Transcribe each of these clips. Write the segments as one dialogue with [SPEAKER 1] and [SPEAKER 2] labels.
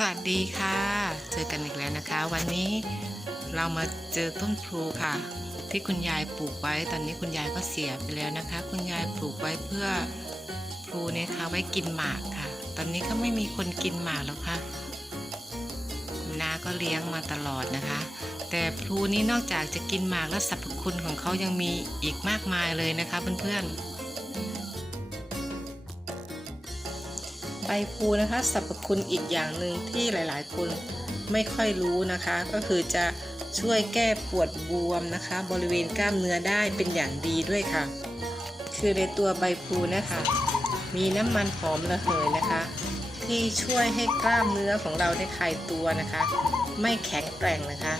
[SPEAKER 1] สวัสดีค่ะ เจอกันอีกแล้วนะคะ วันนี้เรามาเจอต้นพลูค่ะ ที่คุณยายปลูกไว้ตอนนี้คุณยายก็เสียไปแล้วนะคะ คุณยายปลูกไว้เพื่อพลูเนี่ยค่ะไว้กินหมากค่ะ ตอนนี้ก็ไม่มีคนกินหมากแล้วค่ะน้าก็เลี้ยงมาตลอดนะคะ แต่พลูนี้นอกจากจะกินหมากแล้วสรรพคุณของเขายังมีอีกมากมายเลยนะคะเพื่อนๆ ใบพลูนะคะสรรพคุณอีกอย่างหนึ่งที่หลายๆ คนไม่ค่อยรู้นะคะ ก็คือจะช่วยแก้ปวดบวมนะคะ บริเวณกล้ามเนื้อได้เป็นอย่างดีด้วยค่ะ คือในตัวใบพลูนะคะมีน้ำมันหอมระเหยนะคะ ที่ช่วยให้กล้ามเนื้อของเราได้คลายตัวนะคะ ไม่แข็งแกร่งนะคะ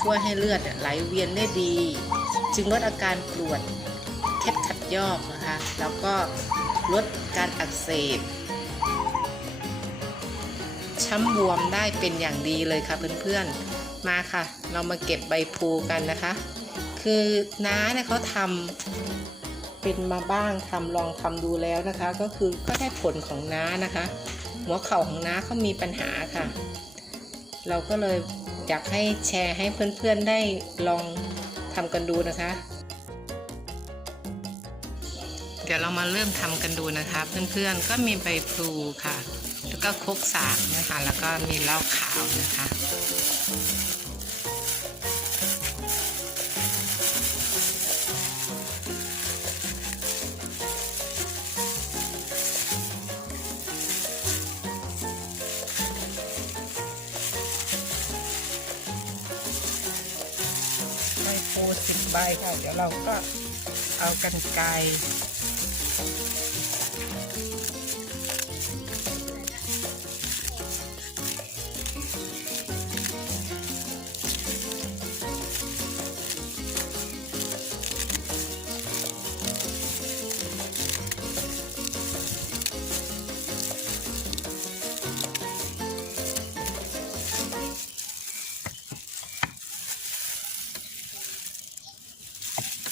[SPEAKER 1] ช่วยให้เลือดไหลเวียนได้ดี จึงลดอาการปวดเคล็ดขัดยอกนะคะ แล้วก็ลดการอักเสบ ช้ำบวมได้เป็นอย่างดีเลยค่ะเพื่อนๆ มาค่ะ เรามาเก็บใบพลูกันนะคะ คือน้าเนี่ยเขาทำเป็นมาบ้างทำลองทำดูแล้วนะคะ ก็คือก็ได้ผลของน้านะคะ หัวเข่าของน้าเขามีปัญหาค่ะ เราก็เลยอยากให้แชร์ให้เพื่อนๆได้ลองทำกันดูนะคะ ดี๋ยวเรามาเริ่มทำกันดูนะคะ เพื่อนๆก็มีใบพลูค่ะ แล้วก็คกสากนะคะ แล้วก็มีเหล้าขาวนะคะใบโพสิบใบค่ะ เดี๋ยวเราก็เอากันไก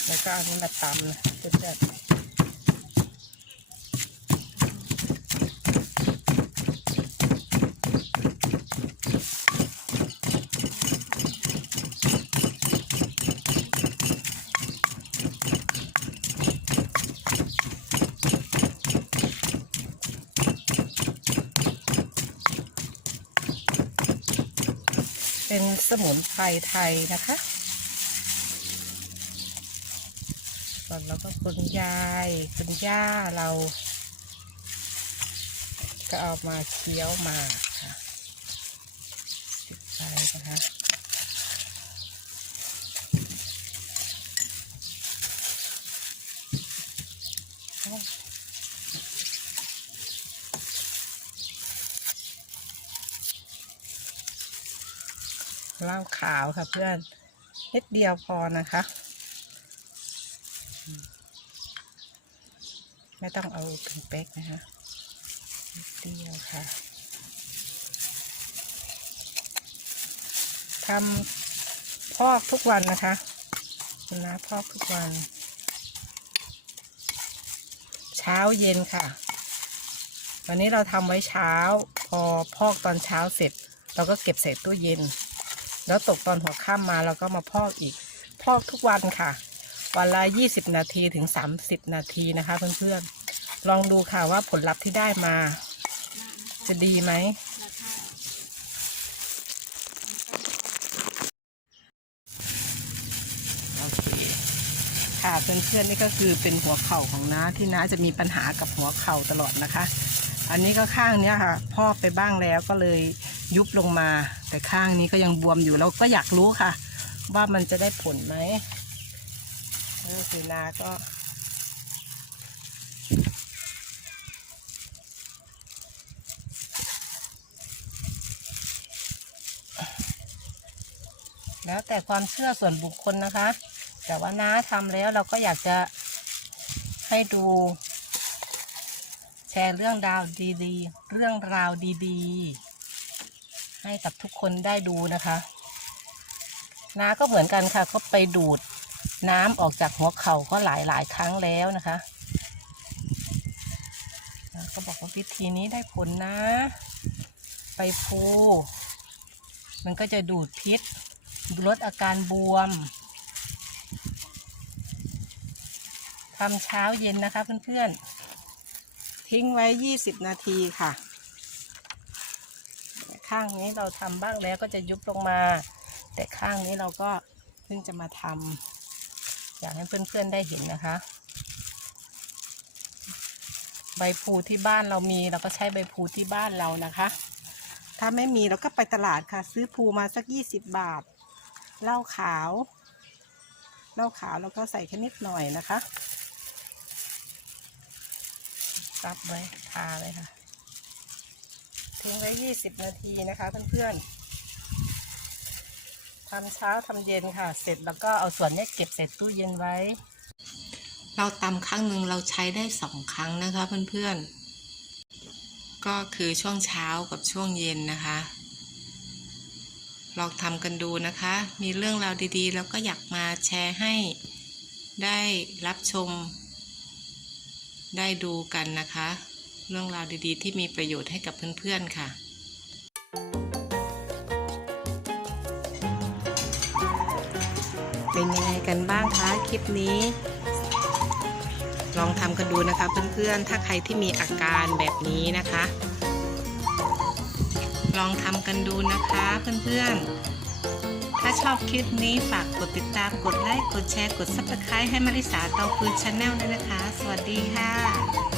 [SPEAKER 1] แล้วก็เอานี้มาตำนะเพื่อน เป็นสมุนไพรไทยนะคะก่อนแล้วก็คุณยายคุณย่าเรา ก็เอามาเคี้ยวมาค่ะสิบใบนะคะ เหล้าขาวค่ะเพื่อนนิดเดียวพอนะคะ ไม่ต้องเอาถึงเป๊กนะคะนิดเดียวค่ะทำพอกทุกวันนะคะคุณน้าพอกทุกวัน เช้าเย็นค่ะ วันนี้เราทำไว้เช้า พอพอกตอนเช้าเสร็จ เราก็เก็บใส่ตู้เย็น แล้วตกตอนหัวค่ำมาเราก็มาพอกอีก พอกทุกวันค่ะ วันละ20 นาทีถึง 30 นาทีนะคะ เพื่อนๆ ลองดูค่ะว่าผลลัพธ์ที่ได้มา จะดีไหมโอเคค่ะเพื่อนๆนี่ก็คือเป็นหัวเข่าของน้าที่น้าจะมีปัญหากับหัวเข่าตลอดนะคะ อันนี้ก็ข้างเนี้ยค่ะ พอกไปบ้างแล้วก็เลย ยุบลงมา แต่ข้างนี้ก็ยังบวมอยู่เราก็อยากรู้ค่ะ ว่ามันจะได้ผลไหมก็คือนาก็แล้วแต่ความเชื่อส่วนบุคคลนะคะ แต่ว่าน้าทำแล้วเราก็อยากจะให้ดู แชร์เรื่องราวดีๆ เรื่องราวดีๆ ให้กับทุกคนได้ดูนะคะน้าก็เหมือนกันค่ะ ก็ไปดูดน้ำออกจากหัวเข่าก็หลายหลายครั้งแล้วนะคะน้าก็บอกว่าวิธีนี้ได้ผลนะใบพลูมันก็จะดูดพิษลดอาการบวมทำเช้าเย็นนะคะเพื่อนๆ ทิ้งไว้ 20 นาทีค่ะ ข้างนี้เราทำบ้างแล้วก็จะยุบลงมา แต่ข้างนี้เราก็เพิ่งจะมาทำอยากให้เพื่อนๆได้เห็นนะคะ ใบพูที่บ้านเรามีเราก็ใช้ใบพูที่บ้านเรานะคะ ถ้าไม่มีเราก็ไปตลาดค่ะ ซื้อพูมาสัก 20 บาทเหล้าขาวเหล้าขาวแล้วก็ใส่แค่นิดหน่อยนะคะซับไว้ทาเลยค่ะ ทิ้งไว้ 20 นาทีนะคะเพื่อนๆทำเช้าทำเย็นค่ะ เสร็จแล้วก็เอาส่วนนี้เก็บเสร็จตู้เย็นไว้ เราตำครั้งหนึ่งเราใช้ได้สองครั้งนะคะเพื่อนๆ ก็คือช่วงเช้ากับช่วงเย็นนะคะ ลองทำกันดูนะคะ มีเรื่องราวดีๆ แล้วก็อยากมาแชร์ให้ได้รับชม ได้ดูกันนะคะ เรื่องราวดีๆ ที่มีประโยชน์ให้กับเพื่อนๆค่ะเป็นยังไงกันบ้างคะคลิปนี้ ลองทำกันดูนะคะเพื่อนๆ ถ้าใครที่มีอาการแบบนี้นะคะ ลองทำกันดูนะคะเพื่อนๆ ถ้าชอบคลิปนี้ฝากกดติดตามกดไลค์กดแชร์กด subscribe ให้มาริสาเตาฟืนชาแนลด้วยนะคะ สวัสดีค่ะ